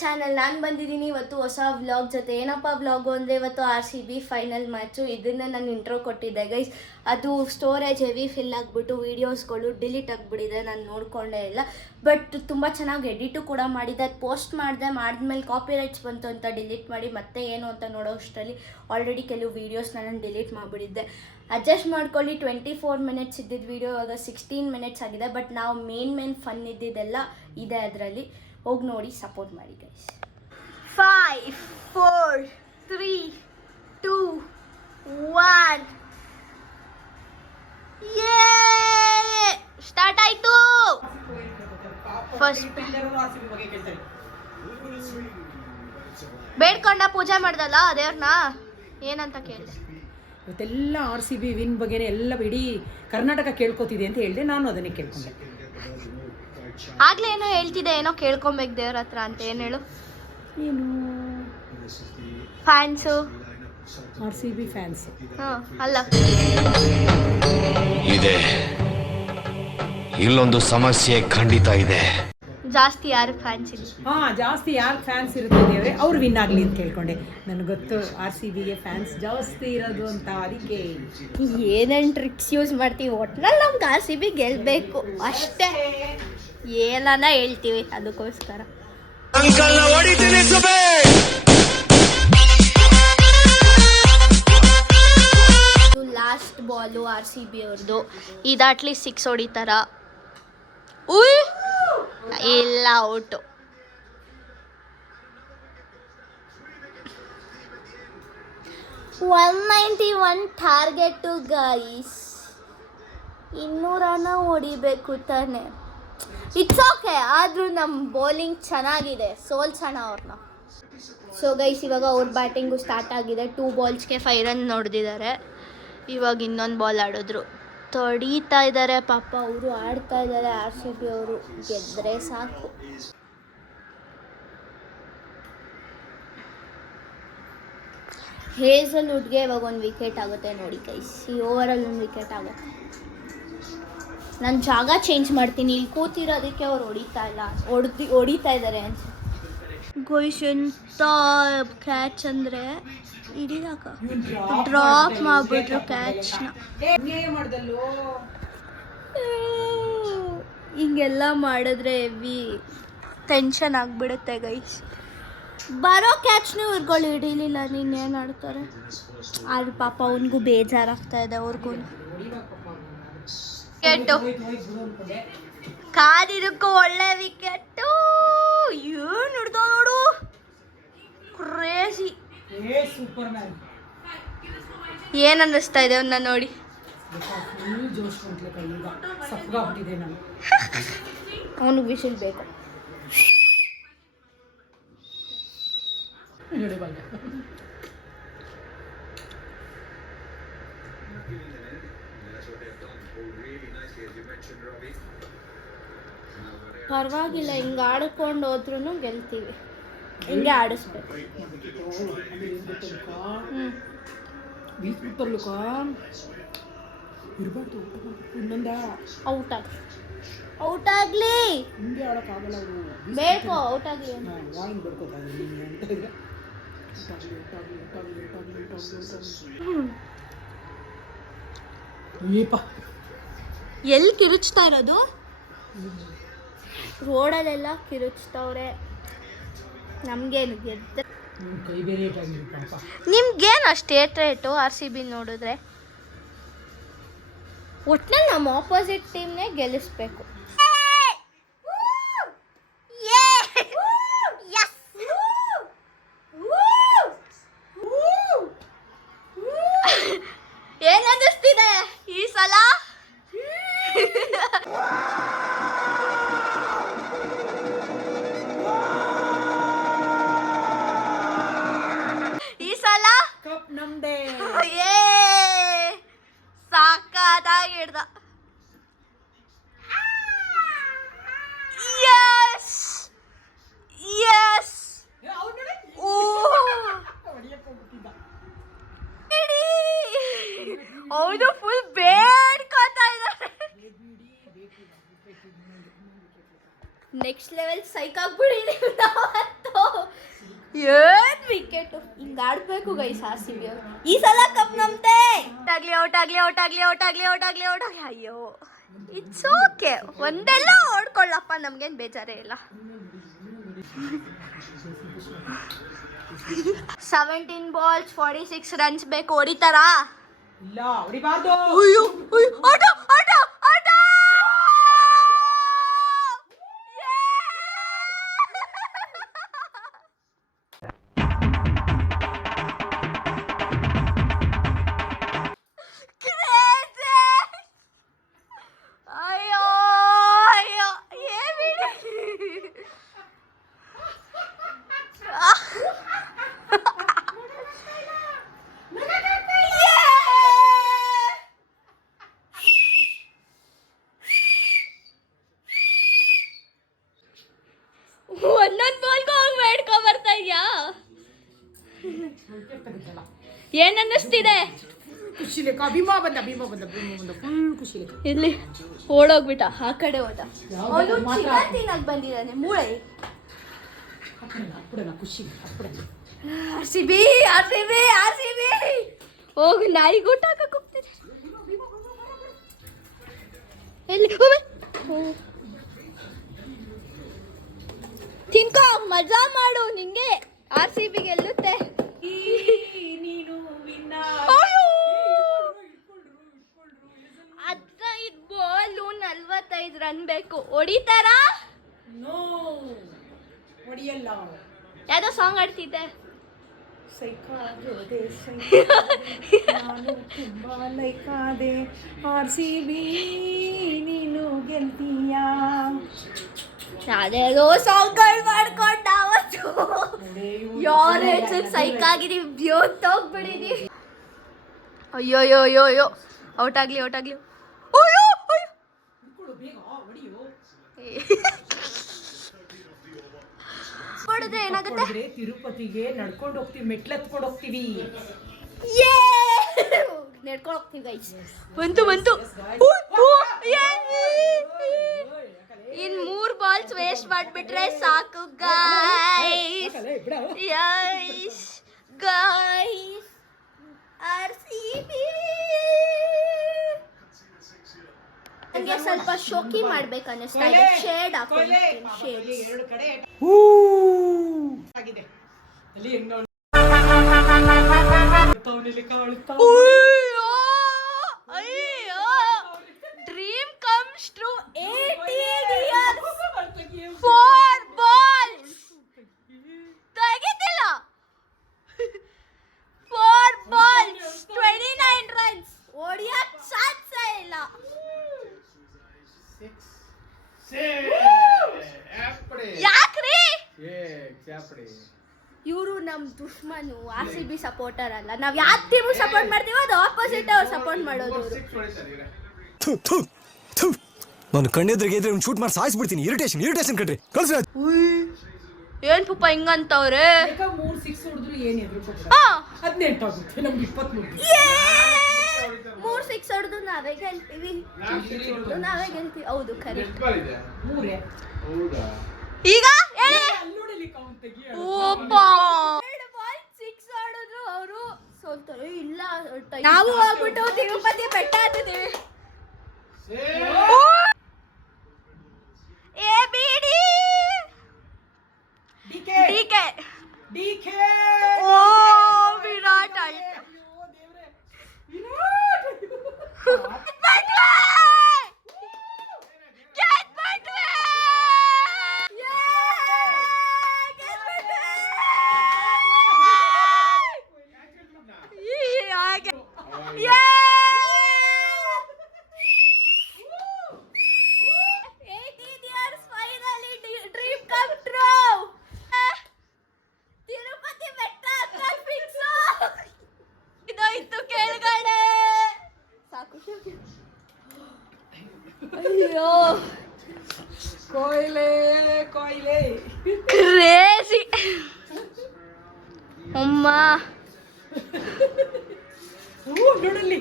Channel. ನಾನು ಬಂದಿದ್ದೀನಿ ಇವತ್ತು ಹೊಸ ವ್ಲಾಗ್ ಜೊತೆ. ಏನಪ್ಪ ವ್ಲಾಗು ಅಂದರೆ ಇವತ್ತು RCB ಫೈನಲ್ ಮ್ಯಾಚು. ಇದನ್ನು ನಾನು ಇಂಟ್ರೋ ಕೊಟ್ಟಿದ್ದೆ ಗೈಸ್. ಅದು ಸ್ಟೋರೇಜ್ ಹೆವಿ ಫಿಲ್ ಆಗಿಬಿಟ್ಟು ವೀಡಿಯೋಸ್ಗಳು ಡಿಲೀಟ್ ಆಗಿಬಿಟ್ಟಿದೆ, ನಾನು ನೋಡಿಕೊಂಡೇ ಇಲ್ಲ. ಬಟ್ ತುಂಬ ಚೆನ್ನಾಗಿ ಎಡಿಟು ಕೂಡ ಮಾಡಿದ್ದೆ. ಅದು ಪೋಸ್ಟ್ ಮಾಡಿದ್ಮೇಲೆ ಕಾಪಿರೈಟ್ಸ್ ಬಂತು ಅಂತ ಡಿಲೀಟ್ ಮಾಡಿ ಮತ್ತೆ ಏನು ಅಂತ ನೋಡೋ ಅಷ್ಟರಲ್ಲಿ ಆಲ್ರೆಡಿ ಕೆಲವು ವೀಡಿಯೋಸ್ನ ನಾನು ಡಿಲೀಟ್ ಮಾಡಿಬಿಟ್ಟಿದ್ದೆ. ಅಡ್ಜಸ್ಟ್ ಮಾಡ್ಕೊಳ್ಳಿ. 24 ಮಿನಿಟ್ಸ್ ಇದ್ದಿದ್ದು ವೀಡಿಯೋ ಇವಾಗ 16 ಮಿನಿಟ್ಸ್ ಆಗಿದೆ. ಬಟ್ ನಾವು ಮೇನ್ ಫನ್ ಇದ್ದಿದ್ದೆಲ್ಲ ಇದೆ ಅದರಲ್ಲಿ. ಹೋಗಿ ನೋಡಿ, ಸಪೋರ್ಟ್ ಮಾಡಿ ಗೈಸ್. 5 4 3 2 1 ಸ್ಟಾರ್ಟ್ ಆಯ್ತು. ಫಸ್ಟ್ ಬೇಡ್ಕೊಂಡ ಪೂಜೆ ಮಾಡ್ದಲ್ಲ ದೇವ್ರನ್ನ, ಏನಂತ ಕೇಳಿದೆ. ಇವತ್ತೆಲ್ಲ RCB ವಿನ್ ಬಗ್ಗೆನೇ ಎಲ್ಲ ಇಡೀ ಕರ್ನಾಟಕ ಕೇಳ್ಕೊತಿದೆ ಅಂತ ಹೇಳಿದೆ. ನಾನು ಅದನ್ನೇ ಕೇಳ್ಕೊಂಡೆ. ಆಗ್ಲೇ ಏನೋ ಹೇಳ್ತಿದ್ದೆ, ಏನೋ ಕೇಳ್ಕೊಬೇಕು ದೇವ್ರ ಹತ್ರ ಅಂತ. ಏನು ಹೇಳು? ಏನು ಫ್ಯಾನ್ಸು, RCB ಫ್ಯಾನ್ಸ್. ಅಲ್ಲ, ಇದೆ ಇಲ್ಲೊಂದು ಸಮಸ್ಯೆ ಖಂಡಿತ ಇದೆ. ಜಾಸ್ತಿ ಯಾರು ಫ್ಯಾನ್ಸ್ ಇಲ್ಲ? ಜಾಸ್ತಿ ಯಾರು ಫ್ಯಾನ್ಸ್ ಇರುತ್ತೆ ಅವ್ರು ವಿನ್ ಆಗಲಿ ಅಂತ ಕೇಳ್ಕೊಂಡೆ. ನನಗೆ ಗೊತ್ತು RCBಗೆ ಫ್ಯಾನ್ಸ್ ಜಾಸ್ತಿ ಇರೋದು ಅಂತ, ಅದಕ್ಕೆ ಏನೇನು ಟ್ರಿಕ್ಸ್ ಯೂಸ್ ಮಾಡ್ತೀವಿ. ಒಟ್ನಲ್ಲಿ ನಮ್ಗೆ RCB ಗೆಲ್ಲಬೇಕು ಅಷ್ಟೇ. ಏನಾನ ಹೇಳ್ತೀವಿ ಅದಕ್ಕೋಸ್ಕರ. ಲಾಸ್ಟ್ ಬಾಲು RCB ಅವ್ರದ್ದು. ಇದು ಅಟ್ಲೀಸ್ಟ್ 6 ಹೊಡಿತಾರ. ಇಲ್ಲ, ಔಟು. $191 target guys. 200 ರನ್ ಹೊಡಿಬೇಕು ತಾನೆ. It's okay. ಆದರೂ ನಮ್ಮ ಬೌಲಿಂಗ್ ಚೆನ್ನಾಗಿದೆ, ಸೋಲ್ಸೋಣ ಅವ್ರನ್ನ. ಸೊ ಗೈಸ್, ಇವಾಗ ಅವ್ರ ಬ್ಯಾಟಿಂಗು ಸ್ಟಾರ್ಟ್ ಆಗಿದೆ. 2 ಬಾಲ್ಸ್ಗೆ 5 ರನ್ ನೋಡ್ದಿದ್ದಾರೆ. ಇವಾಗ ಇನ್ನೊಂದು ಬಾಲ್ ಆಡಿದ್ರು, ತಡೀತಾ ಇದ್ದಾರೆ ಪಾಪ. ಅವರು ಆಡ್ತಾ ಇದ್ದಾರೆ RCB ಅವರು. ಗೆದ್ದರೆ ಸಾಕು. ಹೇಸಲ್ವುಡ್ಗೆ ಇವಾಗ 1 ವಿಕೆಟ್ ಆಗುತ್ತೆ ನೋಡಿ ಗೈಸ್. ಈ ಓವರಲ್ಲಿ 1 ವಿಕೆಟ್ ಆಗುತ್ತೆ. ನಾನು ಜಾಗ ಚೇಂಜ್ ಮಾಡ್ತೀನಿ. ಇಲ್ಲಿ ಕೂತಿರೋದಕ್ಕೆ ಅವ್ರು ಹೊಡಿತಾ ಇದ್ದಾರೆ ಅಂತ. ಗೋಯ್ಸ್, ಎಂತ ಕ್ಯಾಚ್ ಅಂದರೆ ಹಿಡಿದಾಕ ಡ್ರಾಪ್ ಮಾಡಿಬಿಟ್ರು ಕ್ಯಾಚ್ನ. ಹಿಂಗೆಲ್ಲ ಮಾಡಿದ್ರೆ ಹೆವಿ ಟೆನ್ಷನ್ ಆಗಿಬಿಡುತ್ತೆ ಗೈಸ್. ಬರೋ ಕ್ಯಾಚ್ನೂ ಇವ್ರುಗಳು ಹಿಡೀಲಿಲ್ಲ, ನೀನೇನು ಆಡ್ತಾರೆ. ಆದ್ರೆ ಪಾಪ ಅವನಿಗೂ ಬೇಜಾರಾಗ್ತಾ ಇದೆ. ಅವ್ರಿಗೂ ವಿಕೆಟು ಕಾದಿದ್ದಕ್ಕೂ ಒಳ್ಳೆ ವಿಕೆಟು. ಏನು ಹಿಡ್ದ ನೋಡು, ಕ್ರೇಜಿ. ಏನ್ ಅನ್ನಿಸ್ತಾ ಇದೆ ಅವನ್ನ ನೋಡಿ? ಅವನಿಗೆ ವಿಷಲ್ ಬೇಕು. ಪರವಾಗಿಲ್ಲ, ಹಿಂಗೆ ಆಡ್ಕೊಂಡು ಹೋದ್ರೂ ಗೆಲ್ತೀವಿ. ಹಿಂಗೆ ಆಡಿಸ್ಬೇಕು. ಔಟ್ ಆಗಲಿ ಬೇಕು, ಔಟ್ ಆಗಲಿ. ಎಲ್ಲಿ ಕಿರುಚ್ತಾ ಇರೋದು? ರೋಡಲ್ಲೆಲ್ಲ ಕಿರುಚ್ತವ್ರೆ. ನಮ್ಗೇನು ಗೆದ್ದ, ನಿಮ್ಗೇನು ಅಷ್ಟು ರೇಟು RCB ನೋಡಿದ್ರೆ? ಒಟ್ನಲ್ಲಿ ನಮ್ಮ ಆಪೋಸಿಟ್ ಟೀಮ್ನೇ ಗೆಲ್ಲಿಸ್ಬೇಕು. ಏನನ್ನಿಸ್ತಿದೆ ಈ ಸಲ? ಕಪ್ ನಮ್ದೇ. ಸಾಕಾಗಿ ಹಿಡ್ದ. ಹೌದು, ಫುಲ್ ಬೇಡ್ಕೋತಾ ಇದ್ದಾರೆ. ನೆಕ್ಸ್ಟ್ ಲೆವೆಲ್ ಸೈಕ್ ಆಗ್ಬಿಟ್ಟಿದ್ದೀವಿ ನಾವಂತೂ. ಏನ್ ವಿಕೆಟ್ ಹಿಂಗ್ ಆಡ್ಬೇಕು ಗೈಸ್ ಆರ್ ಸಿ ಬಿ ಈ ಸಲ ಕಪ್ ನಮ್ದೆ. ಔಟ್ ಆಗ್ಲಿ ಅಯ್ಯೋ ಇಟ್ಸ್ ಓಕೆ, ಒಂದೆಲ್ಲ ಓಡ್ಕೊಳ್ಳಪ್ಪ, ನಮ್ಗೇನ್ ಬೇಜಾರೇ ಇಲ್ಲ. 17 balls 46 runs ಬೇಕು, ಹೊಡಿತಾರಾ? ಇಲ್ಲ ಹೊಡಿಬಾರ್ದು. ಅಯ್ಯೋ ಆಟ ಆಟ ಆಟ ಅಯ್ಯೋ ಅಯ್ಯೋ ಒಂದೊಂದು ಬಾಲ್ಗೂ ಹೋಗಿ ಬೇಡ್ಕೊ ಬರ್ತಾ ಇದ್ಯಾ? ಏನ್ ಅನ್ನಿಸ್ತಿದೆ? ಖುಷಿ ಲೆಕ್ಕ. ಭೀಮಾ ಬಂದ ಫುಲ್ ಖುಷಿ ಲೆಕ್ಕ. ಇಲ್ಲಿ ಓಡೋಗ್ಬಿಟ್ಟ, ಆ ಕಡೆ ಹೋದ. ಯಾವ್ದು ಅವನು ಮಾತ್ರ? ಚಿಕನ್ ತಿನ್ನಕ್ ಬಂದಿದ್ದಾನೆ, ಮೂಳೆ. ಅಪ್ಪಡಲ್ಲ ಖುಷಿ ಅಪ್ಪಡ. ಆರ್ ಸಿ ಬಿ ಹೋಗಿ ನಾಯಿಗೆ ಊಟ ಹಾಕಕ್ ಹೋಗ್ತಿದೆ. ಎಲ್ಲಿ ತಿನ್ಕೋ, ಮಜಾ ಮಾಡು, ನಿಂಗೆ ಆರ್ ಸಿ ಬಿ ಗೆಲ್ಲುತ್ತೆ. ನೀನು ವಿನ್ನ. 15 ಬಾಲು 45 ರನ್ ಬೇಕು, ಹೊಡಿತಾರಾ? ನೋ ಹೊಡಿಯಲ್ಲ. ಯಾವ್ದೋ ಸಾಂಗ್ ಆಡ್ತಿದ್ದೆ. ಸೈಕಾಗೋದೆ ನಾನು ತುಂಬಾ ಲೈಕಾದೆ. ಆರ್ ಸಿ ಬಿ ನೀನು ಗೆಲ್ತೀಯ. ಅದೇನೋ ಸಾಂಗ್ಗಳು ಮಾಡ್ಕೊಂಡು ನಾವತ್ತು ಯಾರ ಸೈಕ್ ಆಗಿದೀವಿ, ಬ್ಯೋತೋಗ್ಬಿಟ್ಟಿದೀವಿ. ಅಯ್ಯೋ ಔಟ್ ಆಗ್ಲಿ ಹೊಡೆದ್ರೆ ಏನಾಗುತ್ತೆ? ತಿರುಪತಿಗೆ ನಡ್ಕೊಂಡು ಹೋಗ್ತೀವಿ, ಮೆಟ್ಲು ಹತ್ಕೊಂಡು ಹೋಗ್ತೀವಿ. ನಡ್ಕೊಂಡು ಹೋಗ್ತೀವಿ ಗೈಸ್. ಬಂತು ಇನ್ 3 balls ವೇಸ್ಟ್ ಮಾಡ್ಬಿಟ್ರೆ ಸಾಕು ಗೈಸ್. ಆರ್ ಸಿ ಬಿ ನಂಗೆ ಸ್ವಲ್ಪ ಶೋಕಿ ಮಾಡ್ಬೇಕು ಅನ್ನಿಸ್ತಾ ಇದೆ. ಶೇಡ್ ಹಾಕೊಂಡು ಶೇಡ್ ಆಗಿದೆ ಅಲ್ಲಿ ಹೆಂಗ್ ನೋಡು. ಅಯ್ಯೋ dream comes true. 18 years 4 balls ತೆಗಿತಿಲ್ಲ. 4 balls 29 runs ಹೊಡಿಯಕ್ ಚಾನ್ಸೇ ಇಲ್ಲ. ಯಾಕ್ರಿ? ಇವರು ನಮ್ ದುಶ್ಮನು, ಆರ್ ಸಿ ಬಿ ಸಪೋರ್ಟರ್ ಅಲ್ಲ. ನಾವ್ ಯಾವ ಟೀಮು ಸಪೋರ್ಟ್ ಮಾಡ್ತೀವೋ ಅದು ಆಪೋಸಿಟ್ ಅವ್ರು ಸಪೋರ್ಟ್ ಮಾಡೋದು. ನಾನು ಕಣ್ಣೆದ್ರಿಗೆ ಇದ್ರೆ ಒಂದು ಶೂಟ್ ಮಾಡಿ ಸಾಯಿಸ್ಬಿಡ್ತೀನಿ. ಇರಿಟೇಷನ್ ಕಣ್ರಿ, ಕಳ್ಸಿ. ಏನ್ ಪುಪ್ಪ ಹಿಂಗಂತವ್ರೆ? 3 6 ಹೊಡೆದ್ರು ಏನು ಎದ್ರು 18 ಆಗುತ್ತೆ. ನಮ್ಗೆ 23. 3 6 ಹೊಡೆದು ನಾವೇ ಗೆಲ್ತೀವಿ. ಹೌದು ಕರೆಕ್ಟ್. 3 ಈಗ ಹೇಳಿ. ಓಪ್ಪ 2 ಬಾಲ್ 6 ಹೊಡೆದ್ರು ಅವರು ಸೋಲ್ತಾರೆ. ಇಲ್ಲ ನಾವು ಹೋಗ್ಬಿಟ್ಟು ತಿರುಪತಿ ಬೆಟ್ಟ ಹತ್ತಿದ್ದೀವಿ. ಎ ಬಿ ಡಿ ಕೆ ಓ ವಿರಾಟ್ ಅಲ್ಟ. ತಿರುಪತಿ ಬೆಟ್ಟ ಫಿಕ್ಸ್. ಇದೋಯ್ತು ಕೆಳಗಡೆ. ಸಾಕು. ಅಯ್ಯೋ ಕೊಯ್ಲೆ ಕ್ರೇಜಿ ಅಮ್ಮ. ನೋಡಲ್ಲಿ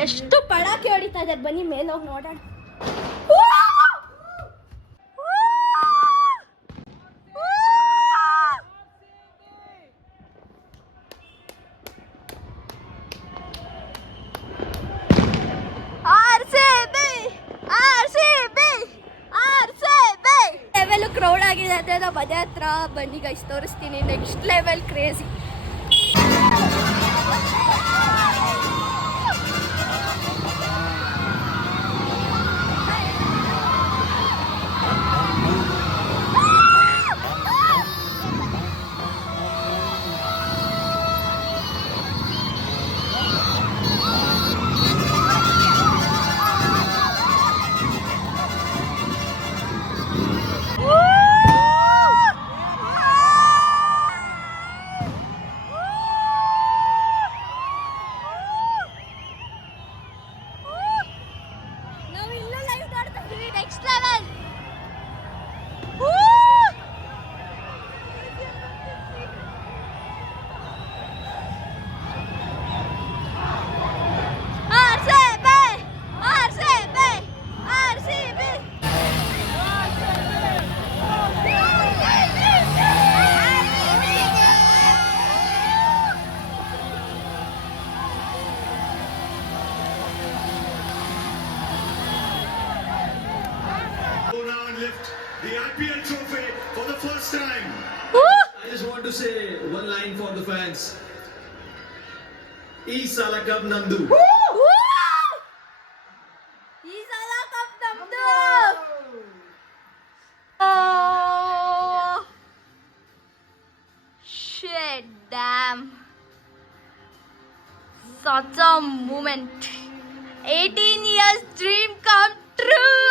ಎಷ್ಟು ಪಟಾಕಿ ಹೊಡಿತಾ ಇದ್ದಾರೆ. ಬನ್ನಿ ಮೇಲೆ ಹೋಗಿ ನೋಡೋಣ. ಏನಾಗಿದೆ ಅಂದರೆ ನಾವು ಮನೆ ಹತ್ರ ಬನ್ನಿ ಗೈಸ್ ತೋರಿಸ್ತೀನಿ. Next level crazy. Next level. RCB, RCB, RCB. The IPL trophy for the first time. I just want to say one line for the fans. E Sala Cup Nandu. ಈ ಸಲ ಕಪ್ ನಮ್ದು. Oh shit, damn. Such a moment. 18 years dream come true.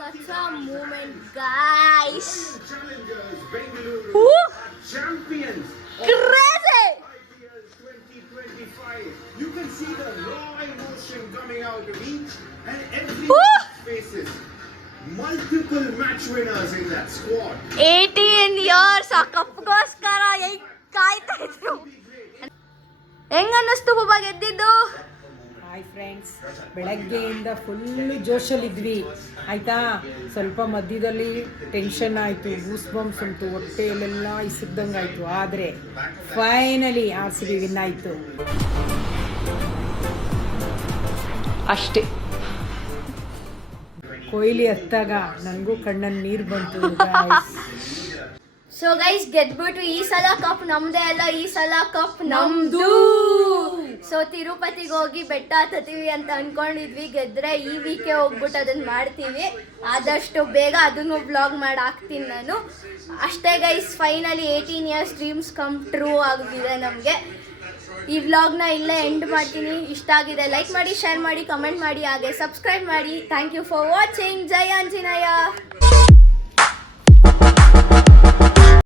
Such a moment, guys. Challengers Bengaluru Woo! are champions of Crazy. IPL 2025. You can see the raw emotion coming out of each and every Woo! faces. Multiple match winners in that squad. 18 years ಆ ಕಪ್ಗೋಸ್ಕರ ಕಾಯ್ತಾ ಇದ್ರು. ಹೆಂಗ ಅನ್ನಿಸ್ತು ಬುಬ್ಬ ಗೆದ್ದಿದ್ದು? Hi friends, ಬೆಳಗ್ಗೆಯಿಂದ full ಜೋಶಲ್ಲಿದ್ವಿ ಆಯಿತಾ. ಸ್ವಲ್ಪ ಮಧ್ಯದಲ್ಲಿ ಟೆನ್ಷನ್ ಆಯಿತು, ಗೂಸ್ ಬಂಪ್ಸ್ ಉಂಟು, ಹೊಟ್ಟೆಯಲ್ಲೆಲ್ಲ ಇಸಿದ್ದಂಗೆ ಆಯಿತು. ಆದರೆ ಫೈನಲಿ RCB ವಿನ್ ಆಯಿತು ಅಷ್ಟೇ. ಕೊಹ್ಲಿ ಹತ್ತಾಗ ನನಗೂ ಕಣ್ಣಲ್ಲಿ ನೀರು ಬಂತು guys. ಸೊ ಗೈಸ್ ಗೆದ್ಬಿಟ್ಟು ಈ ಸಲ ಕಪ್ ನಮ್ದೇ ಅಲ್ಲ, ಈ ಸಲ ಕಪ್ ನಮ್ದು. ಸೊ ತಿರುಪತಿಗೆ ಹೋಗಿ ಬೆಟ್ಟ ಹತ್ತೀವಿ ಅಂತ ಅನ್ಕೊಂಡಿದ್ವಿ. ಗೆದ್ರೆ ಈ ವೀಕೆ ಹೋಗ್ಬಿಟ್ಟು ಅದನ್ನ ಮಾಡ್ತೀವಿ. ಆದಷ್ಟು ಬೇಗ ಅದನ್ನು ವ್ಲಾಗ್ ಮಾಡಿ ಹಾಕ್ತೀನಿ ನಾನು. ಅಷ್ಟೇ guys, finally 18 years dreams come true ಆಗಿದೆ ನಮಗೆ. ಈ ವ್ಲಾಗ್ನ ಇಲ್ಲೇ ಎಂಡ್ ಮಾಡ್ತೀನಿ. ಇಷ್ಟ ಆಗಿದೆ ಲೈಕ್ ಮಾಡಿ, ಶೇರ್ ಮಾಡಿ, ಕಮೆಂಟ್ ಮಾಡಿ, ಹಾಗೆ ಸಬ್ಸ್ಕ್ರೈಬ್ ಮಾಡಿ. Thank you for watching. ಜೈ ಆಂಜನೇಯ.